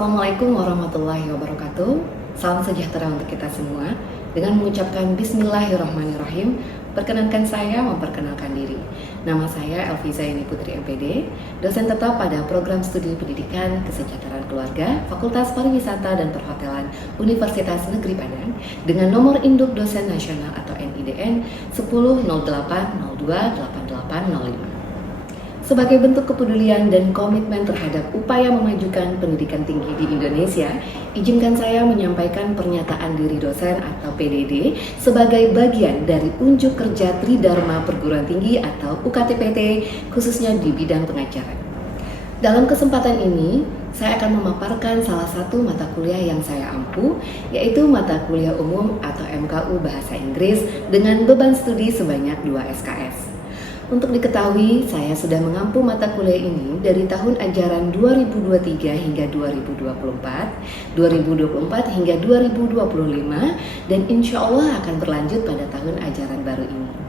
Assalamualaikum warahmatullahi wabarakatuh. Salam sejahtera untuk kita semua. Dengan mengucapkan Bismillahirrahmanirrahim, perkenankan saya memperkenalkan diri. Nama saya Elvi Zaini Putri MPD, dosen tetap pada Program Studi Pendidikan Kesejahteraan Keluarga, Fakultas Pariwisata dan Perhotelan Universitas Negeri Padang, dengan nomor induk dosen nasional atau NIDN 1008028805. Sebagai bentuk kepedulian dan komitmen terhadap upaya memajukan pendidikan tinggi di Indonesia, izinkan saya menyampaikan pernyataan diri dosen atau PDD sebagai bagian dari unjuk kerja Tridharma Perguruan Tinggi atau UKTPT, khususnya di bidang pengajaran. Dalam kesempatan ini, saya akan memaparkan salah satu mata kuliah yang saya ampu, yaitu mata kuliah umum atau MKU Bahasa Inggris dengan beban studi sebanyak 2 SKS. Untuk diketahui, saya sudah mengampu mata kuliah ini dari tahun ajaran 2023 hingga 2024, 2024 hingga 2025, dan insya Allah akan berlanjut pada tahun ajaran baru ini.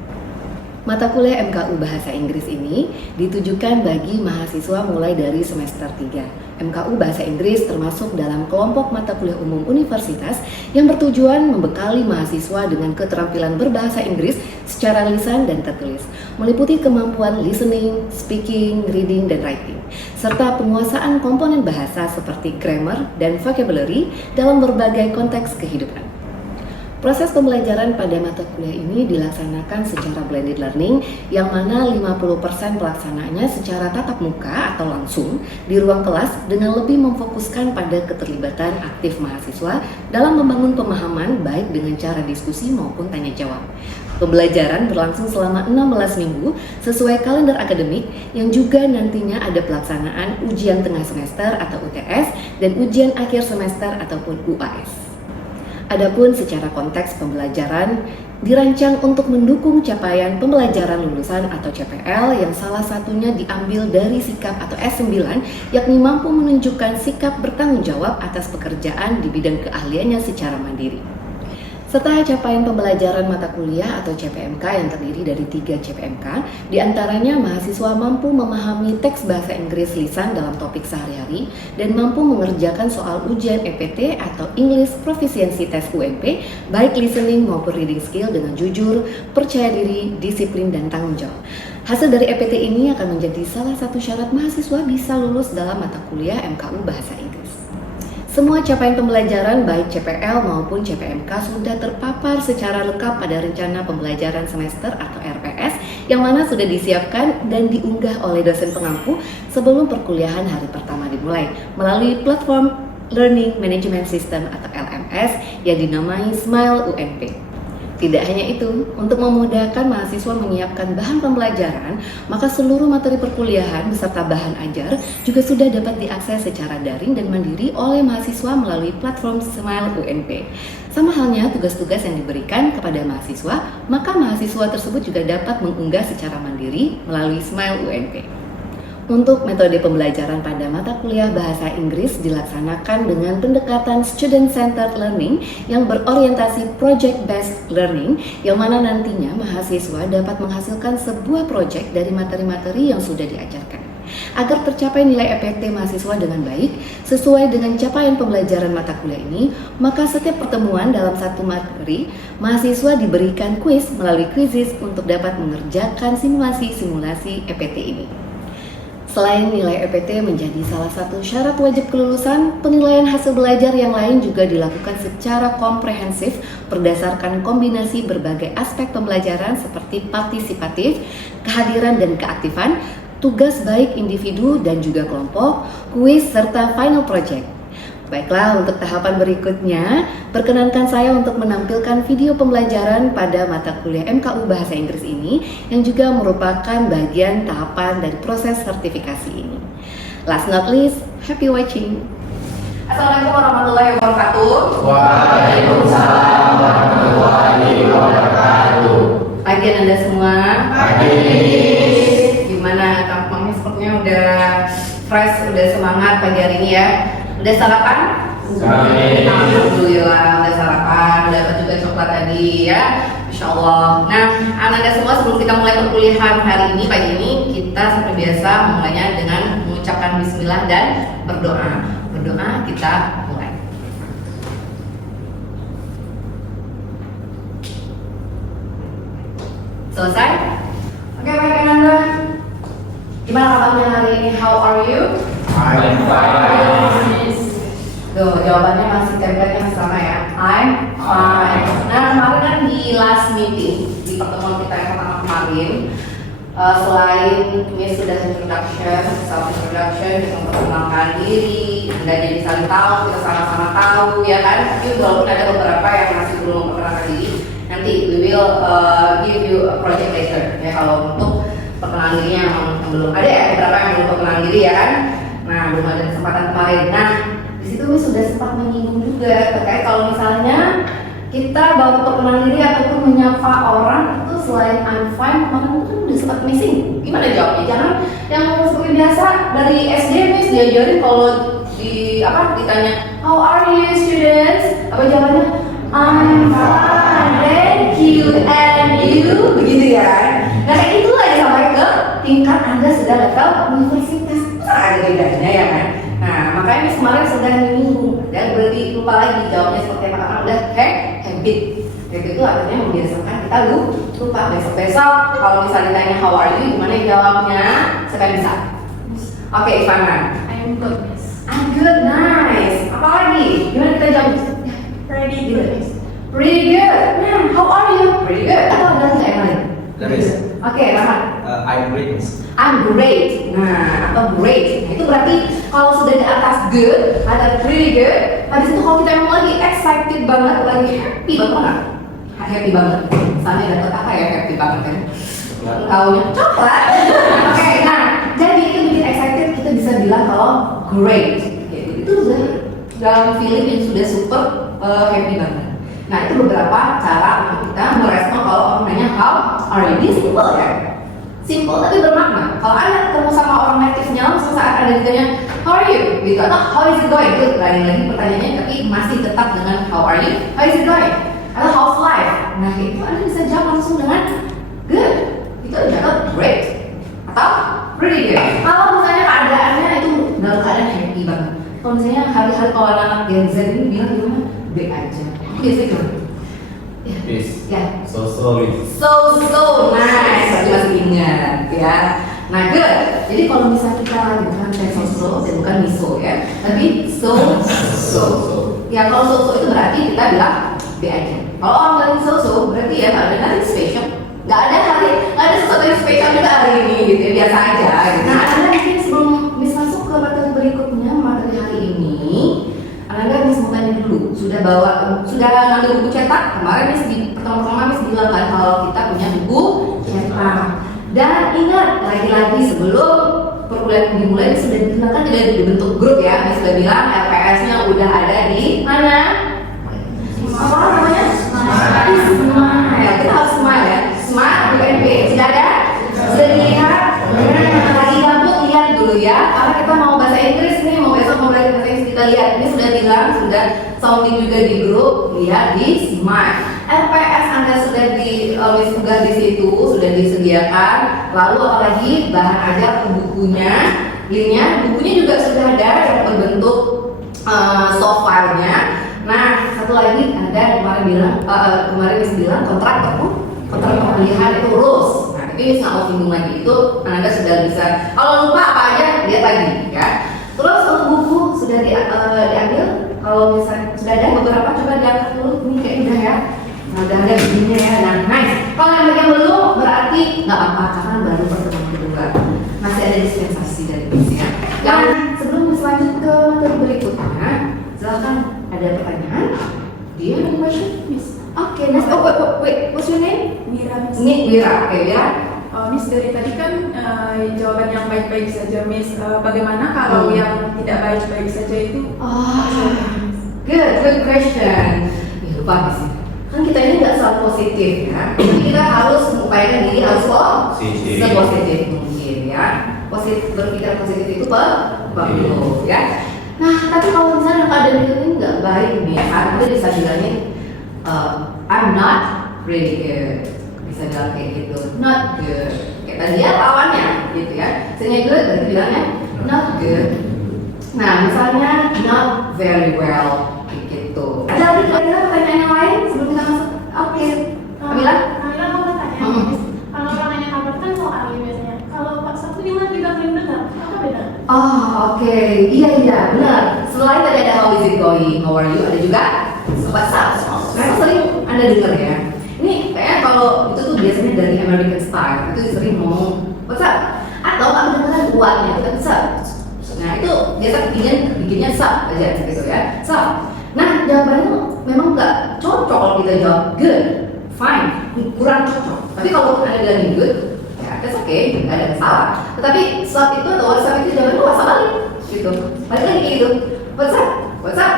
Mata kuliah MKU Bahasa Inggris ini ditujukan bagi mahasiswa mulai dari semester 3. MKU Bahasa Inggris termasuk dalam kelompok mata kuliah umum universitas yang bertujuan membekali mahasiswa dengan keterampilan berbahasa Inggris secara lisan dan tertulis, meliputi kemampuan listening, speaking, reading, dan writing, serta penguasaan komponen bahasa seperti grammar dan vocabulary dalam berbagai konteks kehidupan. Proses pembelajaran pada mata kuliah ini dilaksanakan secara blended learning, yang mana 50% pelaksanaannya secara tatap muka atau langsung di ruang kelas dengan lebih memfokuskan pada keterlibatan aktif mahasiswa dalam membangun pemahaman baik dengan cara diskusi maupun tanya jawab. Pembelajaran berlangsung selama 16 minggu sesuai kalender akademik yang juga nantinya ada pelaksanaan ujian tengah semester atau UTS dan ujian akhir semester ataupun UAS. Adapun secara konteks pembelajaran dirancang untuk mendukung capaian pembelajaran lulusan atau CPL yang salah satunya diambil dari sikap atau S9, yakni mampu menunjukkan sikap bertanggung jawab atas pekerjaan di bidang keahliannya secara mandiri. Serta capaian pembelajaran mata kuliah atau CPMK yang terdiri dari 3 CPMK, diantaranya mahasiswa mampu memahami teks bahasa Inggris lisan dalam topik sehari-hari dan mampu mengerjakan soal ujian EPT atau English Proficiency Test UMP, baik listening maupun reading skill dengan jujur, percaya diri, disiplin, dan tanggung jawab. Hasil dari EPT ini akan menjadi salah satu syarat mahasiswa bisa lulus dalam mata kuliah MKU Bahasa Inggris. Semua capaian pembelajaran baik CPL maupun CPMK sudah terpapar secara lengkap pada rencana pembelajaran semester atau RPS yang mana sudah disiapkan dan diunggah oleh dosen pengampu sebelum perkuliahan hari pertama dimulai melalui platform Learning Management System atau LMS yang dinamai Smile UNP. Tidak hanya itu, untuk memudahkan mahasiswa menyiapkan bahan pembelajaran, maka seluruh materi perkuliahan beserta bahan ajar juga sudah dapat diakses secara daring dan mandiri oleh mahasiswa melalui platform Smile UNP. Sama halnya tugas-tugas yang diberikan kepada mahasiswa, maka mahasiswa tersebut juga dapat mengunggah secara mandiri melalui Smile UNP. Untuk metode pembelajaran pada mata kuliah bahasa Inggris dilaksanakan dengan pendekatan student-centered learning yang berorientasi project-based learning, yang mana nantinya mahasiswa dapat menghasilkan sebuah project dari materi-materi yang sudah diajarkan. Agar tercapai nilai EPT mahasiswa dengan baik, sesuai dengan capaian pembelajaran mata kuliah ini, maka setiap pertemuan dalam satu materi, mahasiswa diberikan kuis melalui Quizizz untuk dapat mengerjakan simulasi-simulasi EPT ini. Selain nilai EPT menjadi salah satu syarat wajib kelulusan, penilaian hasil belajar yang lain juga dilakukan secara komprehensif berdasarkan kombinasi berbagai aspek pembelajaran seperti partisipatif, kehadiran dan keaktifan, tugas baik individu dan juga kelompok, kuis, serta final project. Baiklah, untuk tahapan berikutnya, perkenankan saya untuk menampilkan video pembelajaran pada mata kuliah MKU Bahasa Inggris ini yang juga merupakan bagian tahapan dari proses sertifikasi ini. Last not least, happy watching! Assalamualaikum warahmatullahi wabarakatuh. Waalaikumsalam warahmatullahi wabarakatuh. Pagi Anda semua. Pagi. Gimana tampangnya? Sepertinya udah fresh, udah semangat pagi hari ini ya. Udah sarapan? Amin. Alhamdulillah udah sarapan, dapat juga coklat tadi ya. Insya Allah. Nah, anak-anak semua, sebelum kita mulai perkuliahan hari ini, pagi ini, kita seperti biasa memulainya dengan mengucapkan bismillah dan berdoa. berdoa, kita mulai. Selesai? Oke, baik Ananda. Gimana kabarnya hari ini? How are you? I'm fine. Tuh, jawabannya masih template yang sama ya. I'm fine. Nah, kemarin kan di last meeting, di pertemuan kita yang pertama kemarin, selain Miss sudah introduction, self introduction, kita memperkenalkan diri, Anda jadi saling tahu, kita sama-sama tahu, ya kan? Tapi walaupun ada beberapa yang masih belum memperkenalkan diri, nanti we will give you a project later. Ya, kalau untuk perkenalan dirinya yang belum ada ya, beberapa yang belum perkenalan diri ya kan? Nah, belum ada kesempatan kemarin. Nah, di situ Miss sudah sempat menyinggung juga terkait kalau misalnya kita baru perkenalan diri ataupun menyapa orang itu selain I'm fine, kemarin itu kan udah sempat missing. Gimana jawabnya? Jangan yang seperti biasa dari SD Miss diajarin kalau ditanya how are you students? Apa jawabannya? I'm fine, thank you, and you, begitu ya. Nah kayak itulah yang sampai ke tingkat Anda sudah level universitas, ada bedanya ya kan. Nah makanya Miss kemarin sudah menyinggung dan berarti lupa lagi jawabnya seperti apa karena udah habit. Habit itu artinya membiasakan kita lupa. Besok-besok kalau misalnya ditanya how are you, gimana jawabnya? Sekarang bisa. Oke, Ivana. I'm good, Miss. I'm good, nice. Apa lagi? Gimana kita jawab? Pretty good, Miss. Pretty good. Nah, how are you? Pretty good. Atau ada nggak yang lain? There is. Oke, Rahmat. I'm great, Miss. I'm great. Nah, atau great. Nah, itu berarti kalau sudah di atas good, ada pretty good. Pada situ kalau kita emang lagi excited banget, lagi happy banget, happy banget. Misalnya dapat apa ya happy banget kan? Taunya coklat. Oke, nah, jadi itu bikin excited kita bisa bilang kalau great. Gitu. Itu sudah dalam feeling yang sudah super happy banget. Nah, itu beberapa cara untuk kita merespon kalau orang nanya how are you. Ini simple ya. Simple tapi bermakna. Kalau Anda ketemu sama orang native-nya langsung saat Anda ditanya how are you gitu atau how is it going, itu lagi pertanyaannya tapi masih tetap dengan how are you, how is it going atau how's life. Nah itu Anda bisa jawab langsung dengan good, itu atau great atau pretty good. Kalau misalnya keadaannya itu dalam keadaan happy banget. Kalau misalnya hari-hari kalau anak Gen Z ini bilang gimana, baik aja. Biasanya gimana? Yes. Ya. So sorry. So nice, berarti masih ingat ya. Nah good, jadi kalau misalnya kita lagi bukan kayak so dan bukan miso ya, tapi so. Ya kalau so itu berarti kita bilang B aja. Kalau orang bilang so berarti ya nggak ada hari spesial, nggak ada sesuatu yang spesial juga hari ini gitu ya, biasa aja. Gitu. Nah Anda mungkin sebelum bisa masuk ke materi berikutnya, materi hari ini Anda Miss mau tanya dulu, sudah ngambil buku cetak? Kemarin Miss di pertama-tama Miss bilang kan kalau kita punya buku cetak. Dan ingat lagi-lagi sebelum perkuliahan dimulai Miss sudah bilang kan tidak dibentuk grup ya. Miss sudah bilang LPS-nya udah ada di mana? Apa namanya? Smile. Kita harus smile ya. Smile BNP sudah ada? Sudah dilihat? Lagi gabut lihat dulu ya. Karena kita mau bahasa Inggris nih, mau besok mau belajar bahasa Inggris kita lihat. Ini sudah bilang, sudah sounding juga di grup, lihat di Smart. LPS Anda sudah tulis tugas di situ, sudah disediakan. Lalu apalagi bahan ajar bukunya, linknya, bukunya juga sudah ada yang berbentuk soft file-nya. Nah, satu lagi Anda kemarin bilang kontrak pemilihan itu rules. Nah, ini nggak mau singgung lagi itu, Anda sudah bisa. Kalau lupa apa aja lihat lagi ya. Terus untuk buku sudah diambil. Kalau misalnya sudah ada beberapa, coba diangkat dulu. Ini kayak udah ya. Nah, udah ada begini ya. Nah, nice. Kalau yang belum berarti nggak apa-apa karena baru pertemuan kedua. Masih ada dispensasi dari Miss ya. Dan sebelum lanjut ke materi berikutnya, silakan ada pertanyaan. Dia ada question, Miss. Oke, nice. Oh, wait, what's your name? Mira, Miss. Wira. Oke, Wira. Miss dari tadi kan jawaban yang baik-baik saja, Miss. Bagaimana kalau yang tidak baik-baik saja itu? Good question. Ya lupa sih. Kan kita ini nggak selalu positif ya. Jadi kita harus mengupayakan diri harus sepositif mungkin ya. Berpikir positif itu perlu ya. Nah, tapi kalau misalnya keadaan itu nggak baik nih, Anda bisa bilangnya I'm not really good. Bisa bilang kayak gitu, not good. Kayak tadi ya lawannya gitu ya. Misalnya good, berarti bilangnya not good. Nah, misalnya not very well gitu. Ada lagi kira-kira pertanyaan yang lain sebelum kita masuk? Oke, Kamila? Kamila mau bertanya, kalau orang nanya kabar kan soal Ali biasanya. Kalau Pak Sabtu gimana juga sering dengar? Apa beda? Oh, oke. Iya, benar. Selain tadi ada how is it going, how are you, ada juga what's up. Saya sering Anda dengar ya. Ini kayaknya kalau itu tuh biasanya dari American Style, itu sering ngomong what's up. Atau kalau dengar buatnya itu what's up. Nah, itu biasa bikinnya sup aja gitu ya. Sup. Nah, jawabannya tuh memang nggak cocok kalau kita jawab good, fine, kurang cocok. Tapi kalau Anda bilang good, ya that's okay, nggak ada masalah. Tetapi sup itu atau what's up itu jawabannya what's up balik gitu. Balik lagi kayak gitu. What's up,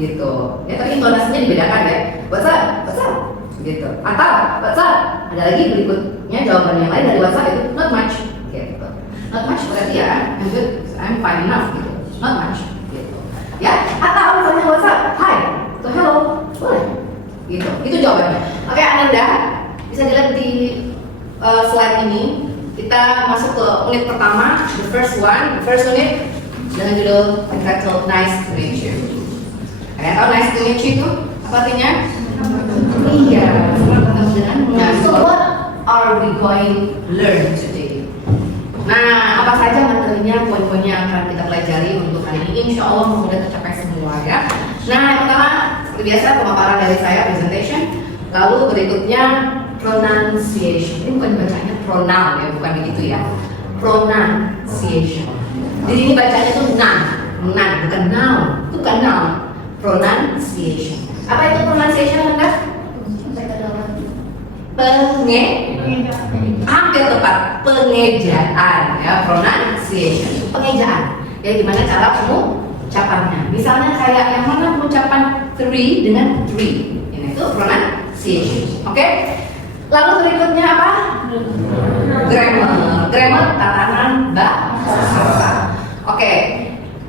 gitu. Ya tapi intonasinya dibedakan ya. What's up, gitu. Atau what's up, ada lagi berikutnya jawaban yang lain dari what's up itu not much, gitu. Not much berarti ya, I'm good, I'm fine enough, gitu. Not much, gitu. Ya, atau misalnya what's up, hi, atau hello, boleh, gitu. Itu jawabannya. Oke, Ananda, bisa dilihat di slide ini. Kita masuk ke unit pertama, the first unit dengan judul entitled Nice to Meet You. Kalian tahu nice to meet you itu apa artinya? Iya, nah, so what are we going to learn today? Nah, apa saja materinya, poin-poinnya yang akan kita pelajari untuk hari ini? Insya Allah mudah tercapai semua ya. Nah, yang pertama seperti biasa pemaparan dari saya, presentation. Lalu berikutnya pronunciation. Ini bukan bacanya pronoun ya, bukan begitu ya. Pronunciation. Jadi ini bacanya tuh nan, bukan noun, bukan noun. Pronunciation. Apa itu pronunciation, Anda? Hampir tepat, pengejaan ya, pronunciation, pengejaan. Ya gimana cara pengucapannya? Misalnya kayak yang mana pengucapan three dengan three, ini itu pronunciation. Oke? Lalu berikutnya apa? Grammar tatanan bahasa. Oke.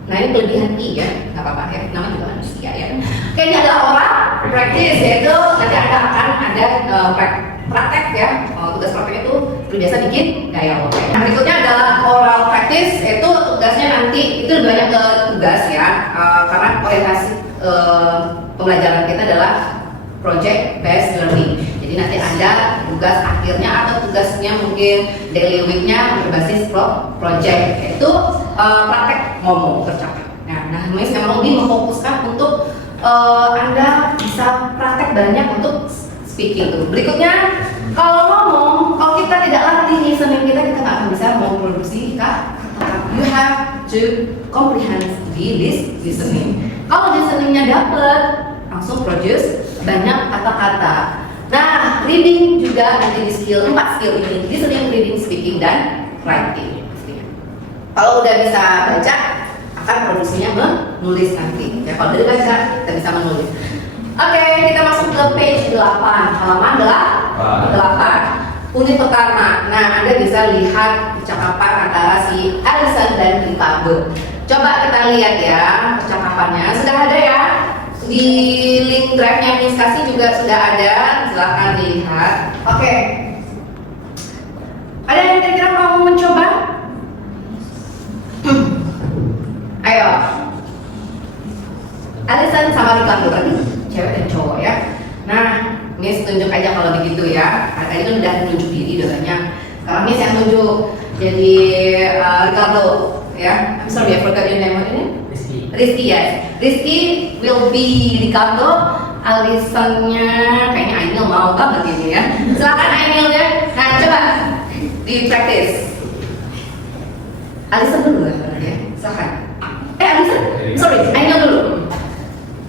Nah ini kelebihan I ya, nggak apa-apa ya, nama juga manusia ya. Oke, ini ada oral practice, yaitu nanti Anda akan ada praktek ya. Tugas praktek itu biasa bikin gaya. Nah, berikutnya adalah oral practice, yaitu tugasnya nanti itu lebih banyak ke tugas ya, karena orientasi pembelajaran kita adalah project based learning. Jadi nanti ada tugas akhirnya atau tugasnya mungkin daily weeknya berbasis project, yaitu praktek ngomong tercapai. Nah, Miss memang lebih memfokuskan untuk Anda bisa praktek banyak untuk speaking itu. Berikutnya, kalau ngomong, kalau kita tidak latih listening kita nggak akan bisa memproduksi kata-kata. You have to comprehend the listening. Kalau listeningnya dapat, langsung produce banyak kata-kata. Nah, reading juga nanti di skill 4 skill ini, listening, reading, speaking, dan writing. Kalau udah bisa baca, akan produksinya menulis nanti. Ya, kalau udah baca, kita bisa menulis. Oke, kita masuk ke page 8, halaman 8. Unit pertama. Nah, Anda bisa lihat percakapan antara si Alison dan Ricardo. Coba kita lihat ya percakapannya. Sudah ada ya? Di link drive-nya Miss kasih juga sudah ada. Silahkan dilihat. Oke. Ada yang kira-kira mau mencoba? Ayo. Alison sama Ricardo tadi cewek dan cowok ya. Nah, Miss tunjuk aja kalau begitu ya. Nah, tadi kan udah tunjuk diri udah banyak. Sekarang Miss yang tunjuk. Jadi Ricardo ya. I'm sorry I forgot your name. What your name? Rizky ya. Rizky will be Ricardo. Alisonnya kayaknya Ainil mau banget ini ya. Silakan Ainil ya. Nah, coba di practice. Alison dulu ya. Silakan. Alison, sorry, Ainil dulu.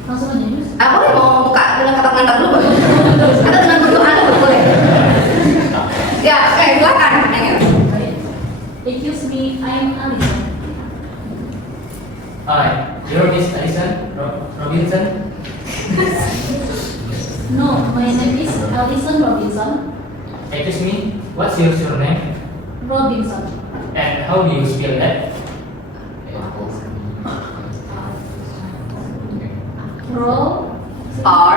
Langsung aja Yus. Aku mau buka dengan kata pengantar dulu boleh? Atau dengan berdoa dulu boleh? Ya, oke, silakan. Excuse me, I'm Alison. Hi, you're Miss Alison Robinson? No, my name is Alison Robinson. Excuse me, what's your surname? Robinson. And how do you spell that? R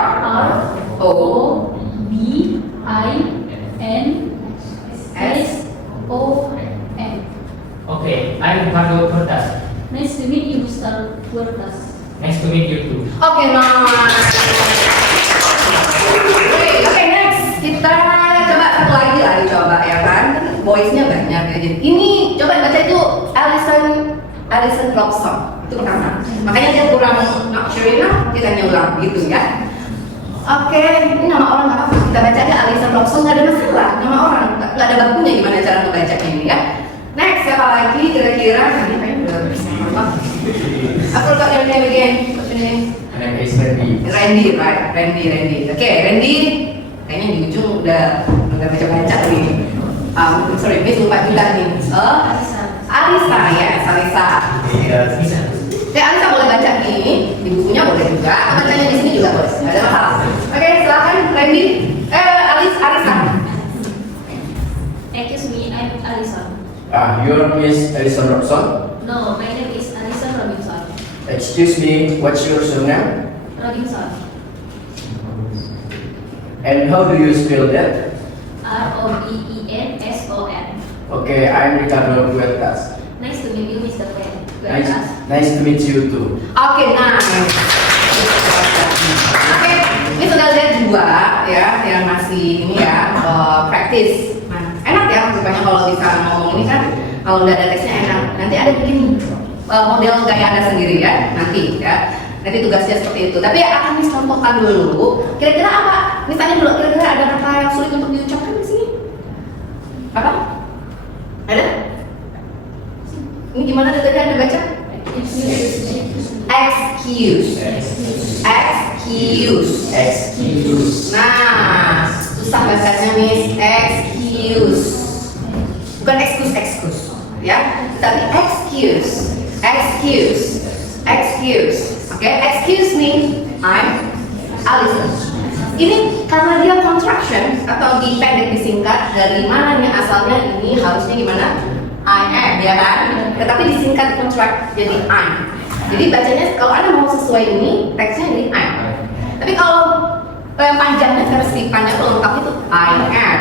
O B I N S O N. Okay, I'm Ricardo Cortas. Nice to meet you, Mr. Wortas. Nice to meet you too. Oke, nice. Oke, next. Kita coba satu lagi coba ya kan. Voice-nya banyak ya. Jadi ini coba baca itu Alison Robson. Itu pertama. Makanya dia kurang not sure enough, kita ulang gitu ya. Oke, ini nama orang apa? Kita baca aja Alison Robson, nggak ada masalah. Nama orang, nggak ada bakunya gimana cara membacanya ini ya. Next, siapa lagi kira-kira? Ini kayaknya udah bersama. Aku lupa your name again. What's your name? My name is Randy. Randy, right? Randy. Oke, Randy. Kayaknya di ujung udah baca-baca nih. Sorry, Miss lupa juga nih. Alisa ya, Alisa. Bisa. Alisa boleh baca nih, di bukunya boleh juga, bacanya di sini juga boleh, nggak ada masalah. Oke, silakan Randy. Alisa. Excuse me, I'm Alison. Your Miss Alison Robson. No, my name is Alison Robinson. Excuse me, what's your surname? Robinson. And how do you spell that? Robinson. Okay, I'm Ricardo Huertas. Nice to meet you, Mr. Wortas. Nice to meet you too. Oke, nice. Oke, ini sudah lihat dua ya yang masih ini ya practice. Nah, enak ya rupanya kalau bisa ngomong ini kan kalau udah ada teksnya enak. Nanti ada bikin model gaya Anda sendiri ya nanti ya. Nanti tugasnya seperti itu. Tapi akan contohkan dulu. Kira-kira apa? Misalnya dulu kira-kira ada kata yang sulit untuk diucapkan di sini? Apa? Ada? Ini gimana tadi Anda baca? Excuse. Nah, susah bacanya Miss. Excuse. Bukan excuse. Ya, tapi excuse. Oke, excuse me. I'm Alison. Ini karena dia contraction atau dipendek disingkat dari mananya asalnya ini harusnya gimana? I am, ya kan? Tetapi disingkat contract jadi I'm. Jadi bacanya kalau Anda mau sesuai ini teksnya jadi I'm. Tapi kalau panjangnya versi panjang lengkap itu I am.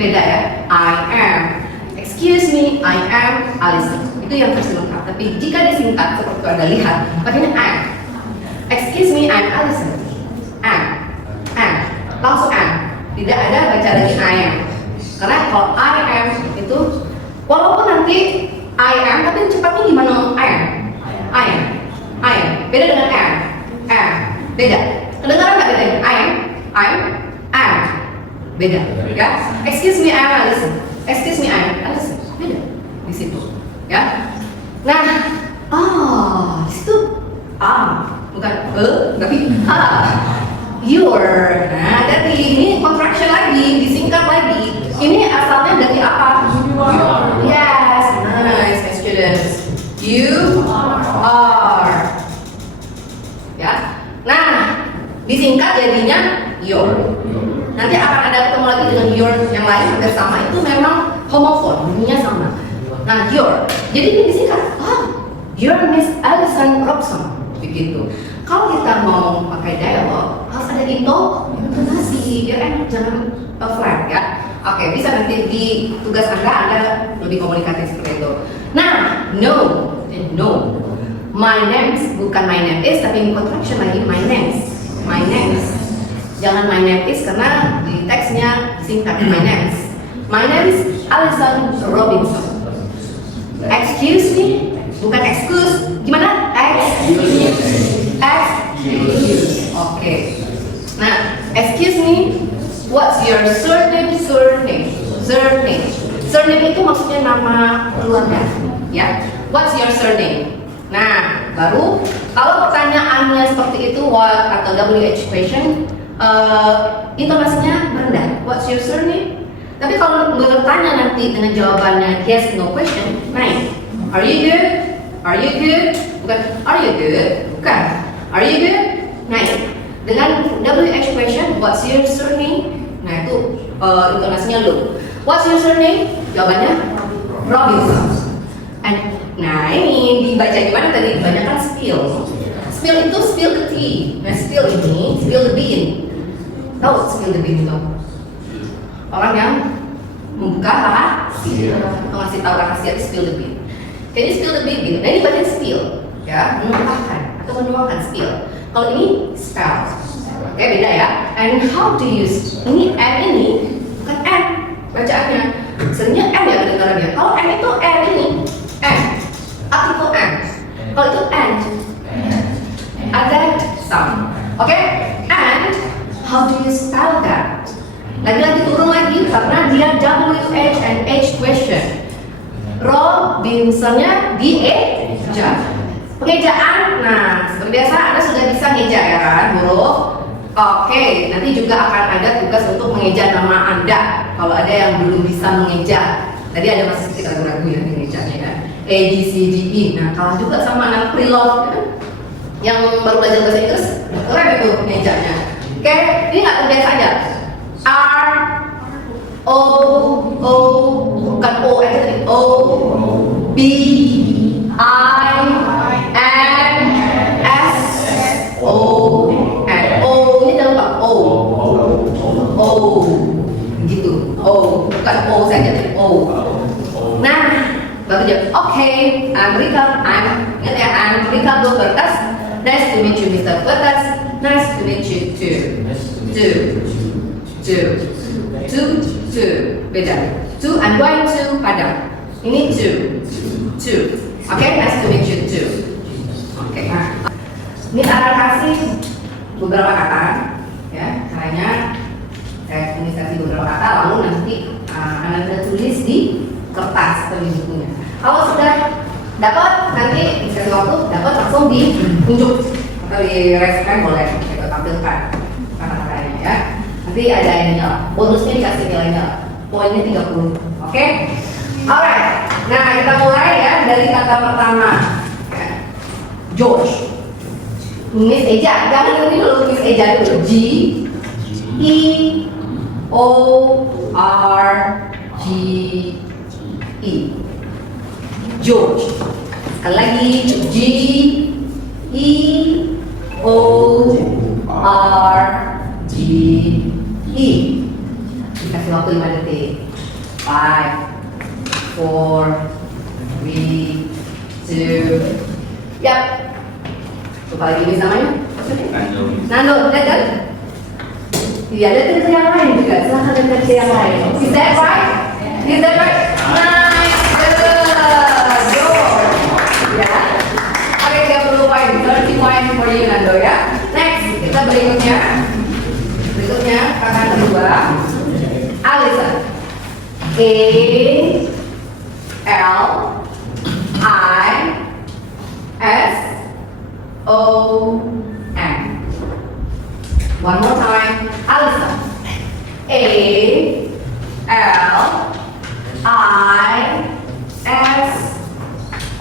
Beda ya? I am. Excuse me, I am Alison. Itu yang versi lengkap. Tapi jika disingkat seperti Anda lihat, pakainya I'm. Excuse me, I'm Alison. Langsung am. Tidak ada baca lagi I am. Karena kalau I am itu walaupun nanti I am tapi cepatnya gimana I am. Beda dengan am. Beda. Kedengaran nggak bedanya? I am. Beda. Ya. Excuse me, I am Alison. Excuse me, I am Alison. Beda di situ. Ya. Nah, di situ bukan tapi your. Nah, jadi ini contraction lagi, disingkat lagi. Ini asalnya dari apa? Yes, nice, my students. You are. Ya. Nah, disingkat jadinya your. Nanti akan ada ketemu lagi dengan your yang lain hampir sama. Itu memang homofon, bunyinya sama. Nah, your. Jadi ini disingkat. Your Miss Alison Robson. Begitu. Kalau kita mau pakai dialog, harus ada intonasi biar enak, jangan flat ya. Oke, bisa nanti di tugas Anda lebih komunikatif seperti itu. Nah, no. My names bukan my name is, tapi contraction lagi my names. Jangan my name is karena di teksnya singkat my names. My name is Alison Robinson. Excuse me, bukan excuse. Gimana? Excuse. Oke. Nah, excuse me, what's your surname? Surname itu maksudnya nama keluarga, ya. What's your surname? Nah, baru kalau pertanyaannya seperti itu what atau WH question, intonasinya rendah. What's your surname? Tapi kalau bertanya nanti dengan jawabannya yes no question, naik. Are you good? Bukan are you good? Bukan. Are you good? Naik. Dengan WH question, what's your surname? Nah itu intonasinya low. What's your surname? Jawabannya Robinson. Nah ini dibaca gimana tadi? Kebanyakan spill. Spill itu spill the tea. Nah spill ini spill the bean. Tahu spill the bean itu? Orang yang membuka rahasia, atau ngasih tahu rahasia spill the bean. Can you spill the beat gitu? Nah ini bagian spill, ya, menumpahkan atau menuangkan spill. Kalau ini spell, oke beda ya. And how to use? Ini n ini bukan n bacaannya. Sebenarnya n ya kedengarannya. Kalau n itu n ini n, artikel n. Kalau itu and, ada sound, oke? And how do you spell that? Lagi-lagi turun lagi karena dia WH and H question. Robinsonnya di eja. Pengejaan, nah seperti biasa Anda sudah bisa ngeja ya kan huruf. Oke, nanti juga akan ada tugas untuk mengeja nama Anda. Kalau ada yang belum bisa mengeja, tadi ada masih sedikit ragu-ragu ya mengejanya kan. A, B, C, D, E. Nah kalah juga sama anak pre-love ya, yang baru belajar bahasa Inggris, keren itu mengejanya. Oke, ini nggak terbiasa aja. R, O, bukan O aja tadi. O, B, I, N, S, O, N. O ini jangan lupa O, gitu. O, bukan O saja tadi. O. Nah, baru jawab. Oke, I'm ingat ya, I'm Ricardo Bertas. Nice to meet you, Mr. Bertas. Nice to meet you too. Two, beda. Two, I'm going to Padang. Ini two. Oke, nice to meet you too. Oke, nah, ini akan kasih beberapa kata, ya. Caranya saya kasih beberapa kata, lalu nanti Anda tulis di kertas atau di bukunya. Kalau sudah dapat, nanti dikasih waktu dapat langsung ditunjuk atau direspon boleh kita tampilkan kata-katanya ya. Nanti ada ininya, bonusnya dikasih nilainya, poinnya 30. Oke? Alright. Nah kita mulai ya dari kata pertama. George. Miss Eja, jangan ini dulu Miss Eja dulu. G E O R G E. George. Sekali lagi G E O R G E. Dikasih waktu 5 detik. 5, 4, 3, 2. Yap. Lupa lagi Miss namanya? Nando, lihat kan? Iya, lihat ke yang lain juga. Silahkan lihat ke yang lain. Is that right? Is that right? Nice, good. Ya. Oke, 30 poin, 30 poin for you Nando ya. Next, kita berikutnya kata kedua, Alison. A L I S O N. One more time, Alison. A L I S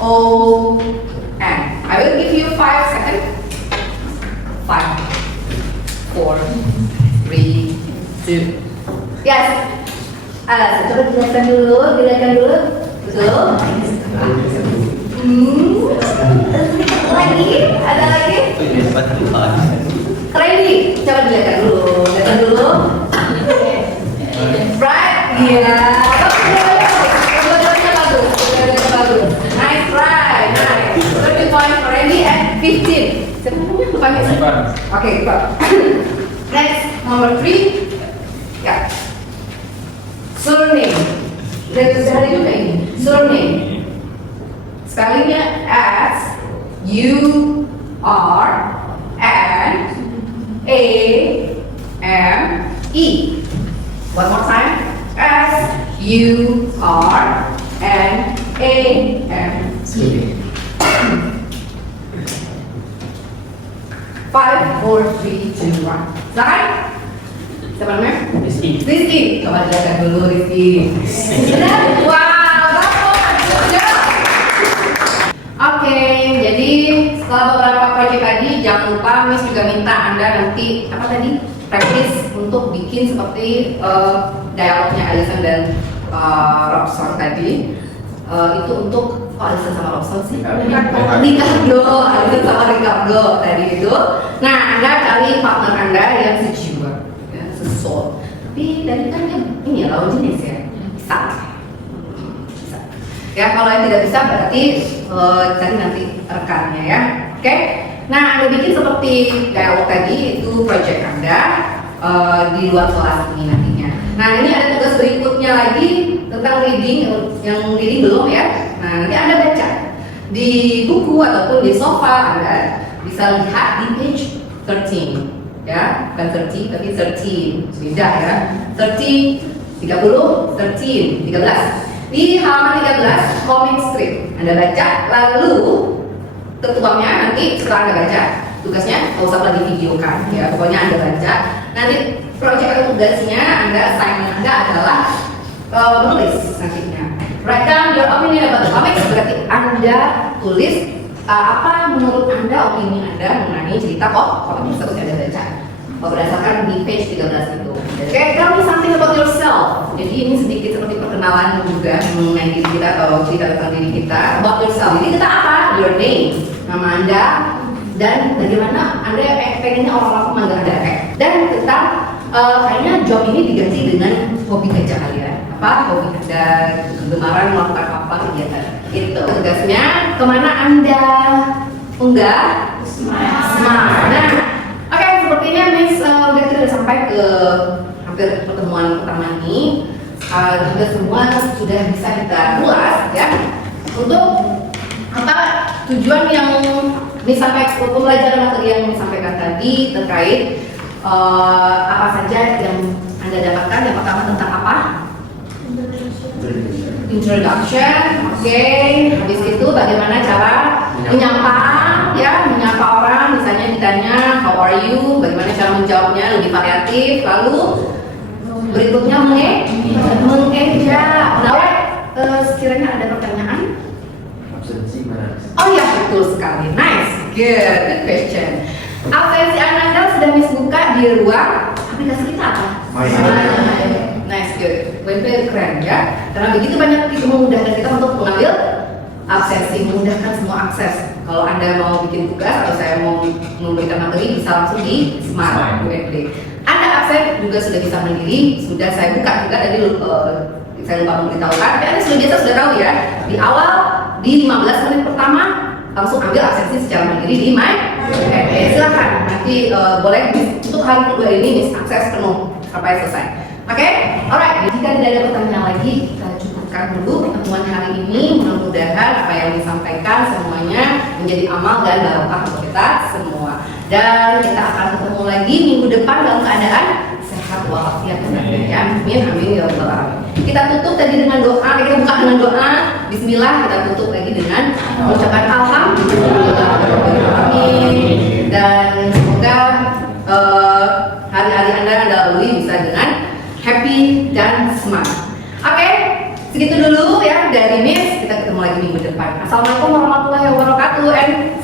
O N. I will give you 5 seconds. 5, 4, 3, 2. Yes. Coba dilihatkan dulu. Betul. Lagi, ada lagi? Ready, coba dilihatkan dulu. Right? Iya. Dua-duanya bagus. Nice, right, nice. 30 points for Randy and 15. Siapa namanya? Lupa nih. Oke, next, nomor 3. Ya. Surname. Dari juga ini. Surname. Spellingnya S U R N A M E. One more time. S U R N A M E. 5, 4, 3, 2, 1. Silakan. Siapa namanya? Rizky. Coba jelaskan dulu Rizky. Benar? Wow, Oke, jadi setelah beberapa proyek tadi, jangan lupa Miss juga minta Anda nanti practice untuk bikin seperti dialognya Alison dan Robson tadi. Itu untuk Alison sama Robson sih. Ricardo, Alison sama Ricardo tadi itu. Nah, Anda cari partner Anda yang sejiwa. Soul. Tapi tadi kan dia ini ya lawan jenis ya. Bisa. Ya, kalau yang tidak bisa berarti cari nanti rekannya ya. Oke. Nah, Anda bikin seperti kayak tadi itu project Anda di luar kelas ini nantinya. Nah, ini ada tugas berikutnya lagi tentang reading, yang reading belum ya. Nah, nanti Anda baca di buku ataupun di sofa. Anda bisa lihat di page 13 ya, bukan 30 tapi 13, beda ya. 30, 30, 13, 13. Di halaman 13 comic strip Anda baca, lalu ketuanya nanti setelah Anda baca, tugasnya nggak usah lagi videokan ya, pokoknya Anda baca. Nanti project atau tugasnya Anda, assignment Anda adalah menulis nantinya. Write down your opinion about the comics, berarti Anda tulis apa menurut Anda, opini Anda mengenai cerita komik tersebut yang Anda baca berdasarkan di page 13 itu. Oke, tell me something about yourself. Jadi ini sedikit seperti perkenalan juga mengenai diri kita atau cerita tentang diri kita. About yourself. Jadi kita apa? Your name, nama Anda, dan bagaimana Anda pengennya orang-orang memanggil Anda. Dan tentang kayaknya job ini diganti dengan hobi kerja kalian. Apa hobi Anda, kegemaran melakukan apa kegiatan. Itu tugasnya. Kemana Anda unggah? Smart. Nah, oke, sepertinya Miss udah sampai ke hampir pertemuan pertama ini. Juga semua sudah bisa kita ulas ya. Untuk apa tujuan yang disampaikan, pembelajaran materi yang disampaikan tadi terkait apa saja yang Anda dapatkan. Yang pertama tentang apa? Introduction. Oke. Habis itu bagaimana cara menyapa orang, misalnya ditanya how are you, bagaimana cara menjawabnya lebih variatif. Lalu berikutnya mengeja. Nah, sekiranya ada pertanyaan? Absensi mana? Oh ya, betul sekali. Nice, good question. Absensi Anda sudah Miss buka di ruang aplikasi kita apa? Nice, good. Webnya keren ya. Karena begitu banyak itu memudahkan kita untuk mengambil absensi, memudahkan semua akses. Kalau Anda mau bikin tugas atau saya mau memberikan materi bisa langsung di Smart WebD. Anda absen juga sudah bisa mandiri, sudah saya buka juga tadi saya lupa memberitahukan. Tapi Anda sudah tahu ya. Di awal di 15 menit pertama langsung ambil absensi secara mandiri di My WebD. Silakan nanti boleh untuk hari kedua ini Miss akses penuh sampai selesai. Oke, alright. Jika tidak ada pertanyaan lagi, kita cukupkan dulu pertemuan hari ini. Mudah-mudahan apa yang disampaikan semuanya menjadi amal dan barokah untuk kita semua. Dan kita akan ketemu lagi minggu depan dalam keadaan sehat walafiat ya. Amin, amin ya rabbal alamin. Kita tutup tadi dengan doa. Kita buka dengan doa. Bismillah. Kita tutup lagi dengan mengucapkan alhamdulillah. Amin. Dan semoga hari-hari Anda lalui bisa dengan happy dan smart. Oke, segitu dulu ya dari Miss. Kita ketemu lagi minggu depan. Assalamualaikum warahmatullahi wabarakatuh. And